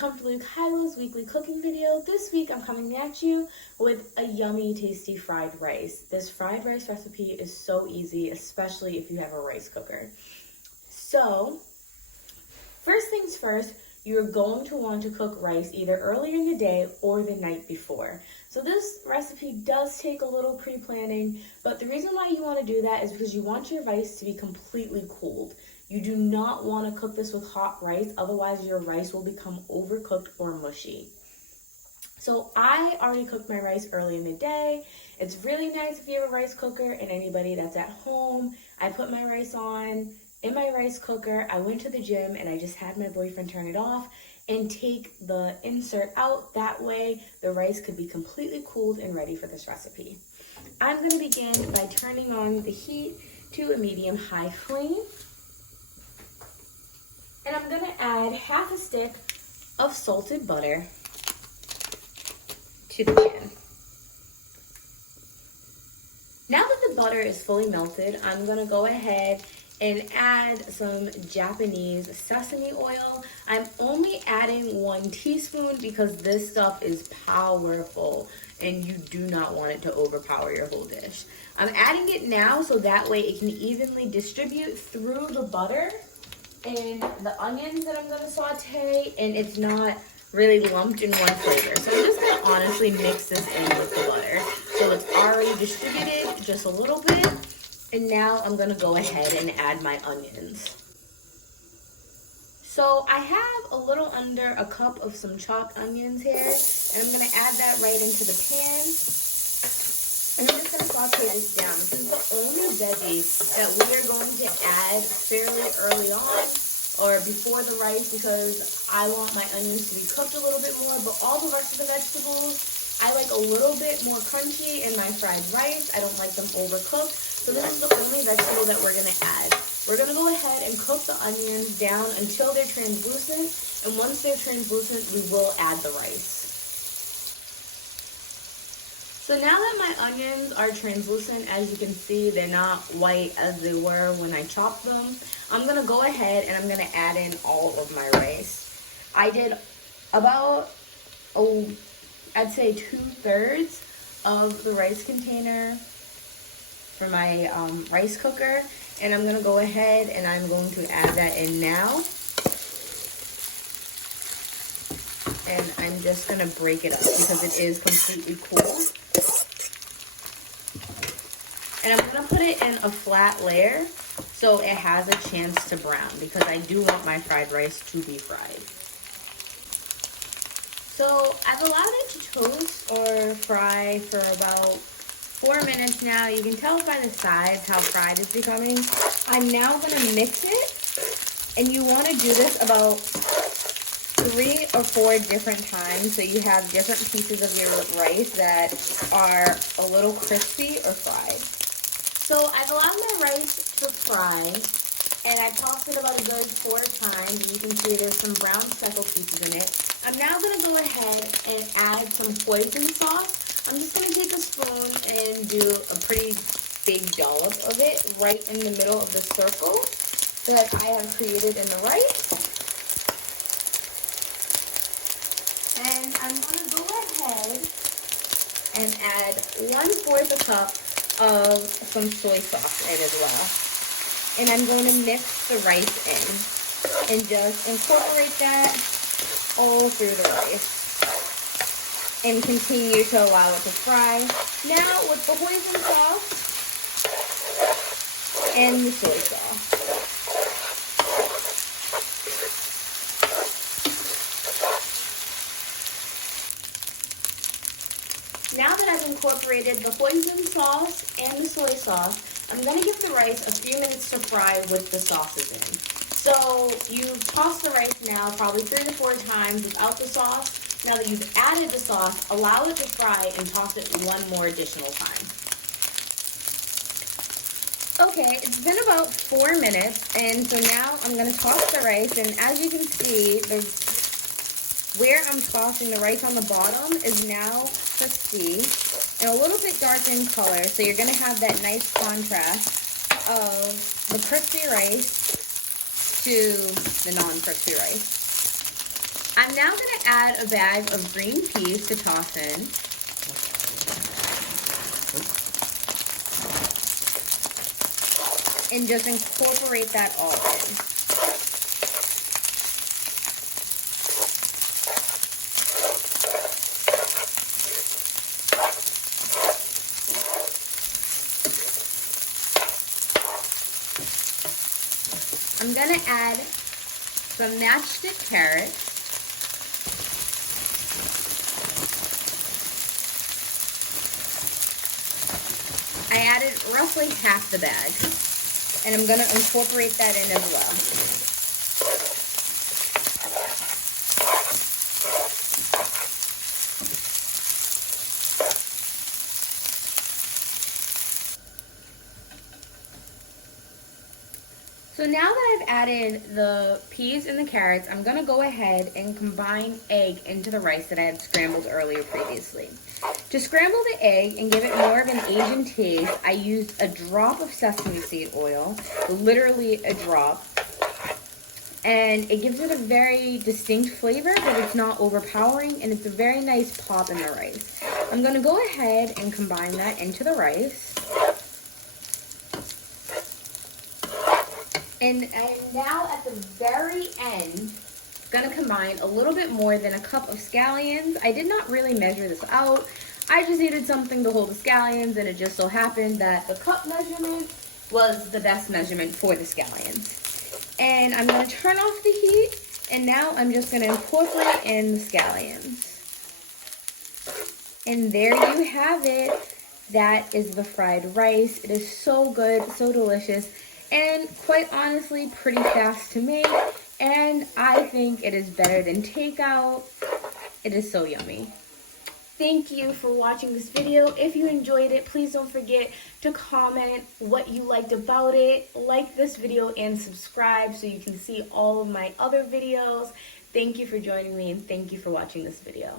come to Luke Hylo's weekly cooking video. This week I'm coming at you with a yummy, tasty fried rice. This fried rice recipe is so easy, especially if you have a rice cooker. So, first things first, you're going to want to cook rice either early in the day or the night before. So this recipe does take a little pre-planning, but the reason why you want to do that is because you want your rice to be completely cooled. You do not want to cook this with hot rice, otherwise your rice will become overcooked or mushy. So I already cooked my rice early in the day. It's really nice if you have a rice cooker, and anybody that's at home. I put my rice on in my rice cooker. I went to the gym and I just had my boyfriend turn it off and take the insert out. That way the rice could be completely cooled and ready for this recipe. I'm going to begin by turning on the heat to a medium-high flame. And I'm going to add half a stick of salted butter to the pan. Now that the butter is fully melted, I'm going to go ahead and add some Japanese sesame oil. I'm only adding 1 teaspoon because this stuff is powerful and you do not want it to overpower your whole dish. I'm adding it now so that way it can evenly distribute through the butter and the onions that I'm gonna saute, and it's not really lumped in one flavor. So I'm just gonna honestly mix this in with the butter. So it's already distributed just a little bit. And now I'm gonna go ahead and add my onions. So I have a little under a cup of some chopped onions here, and I'm gonna add that right into the pan. And I'm just gonna saute this down. This is the only veggie that we are going to add fairly early on or before the rice because I want my onions to be cooked a little bit more, but all the rest of the vegetables I like a little bit more crunchy in my fried rice. I don't like them overcooked. So this is the only vegetable that we're gonna add. We're gonna go ahead and cook the onions down until they're translucent. And once they're translucent, we will add the rice. So now that my onions are translucent, as you can see, they're not white as they were when I chopped them. I'm gonna go ahead and I'm gonna add in all of my rice. I did about, I'd say 2/3 of the rice container for my rice cooker, and I'm gonna go ahead and I'm going to add that in now. And I'm just gonna break it up because it is completely cool. And I'm gonna put it in a flat layer so it has a chance to brown because I do want my fried rice to be fried. So I've allowed it to toast or fry for about 4 minutes now. You can tell by the sides how fried it's becoming. I'm now gonna mix it, and you wanna do this about 3 or 4 different times so you have different pieces of your rice that are a little crispy or fried. So I've allowed my rice to fry, and I tossed it about a good 4 times, and you can see there's some brown speckled pieces in it. I'm now going to go ahead and add some hoisin sauce. I'm just going to take a spoon and do a pretty big dollop of it right in the middle of the circle that I have created in the rice. And I'm going to go ahead and add 1/4 a cup of some soy sauce in as well. And I'm going to mix the rice in and just incorporate that all through the rice and continue to allow it to fry. Now with the hoisin sauce and the soy sauce. Now that I've incorporated the hoisin sauce and the soy sauce, I'm going to give the rice a few minutes to fry with the sauces in. So you toss the rice now probably 3 to 4 times without the sauce. Now that you've added the sauce, allow it to fry and toss it 1 more additional time. Okay, it's been about 4 minutes, and so now I'm going to toss the rice, and as you can see, where I'm tossing the rice on the bottom is now crispy and a little bit darker in color, so you're going to have that nice contrast of the crispy rice to the non-crispy rice. I'm now gonna add a bag of green peas to toss in. And just incorporate that all in. I'm gonna add some matchstick carrots. I added roughly half the bag, and I'm gonna incorporate that in as well. So now that I've added the peas and the carrots, I'm gonna go ahead and combine egg into the rice that I had scrambled earlier previously. To scramble the egg and give it more of an Asian taste, I used a drop of sesame seed oil, literally a drop. And it gives it a very distinct flavor, but it's not overpowering, and it's a very nice pop in the rice. I'm gonna go ahead and combine that into the rice. And now at the very end, gonna combine a little bit more than a cup of scallions. I did not really measure this out. I just needed something to hold the scallions, and it just so happened that the cup measurement was the best measurement for the scallions. And I'm gonna turn off the heat, and now I'm just gonna incorporate in the scallions. And there you have it. That is the fried rice. It is so good, so delicious, and quite honestly, pretty fast to make. And I think it is better than takeout. It is so yummy. Thank you for watching this video. If you enjoyed it, please don't forget to comment what you liked about it. Like this video and subscribe so you can see all of my other videos. Thank you for joining me, and thank you for watching this video.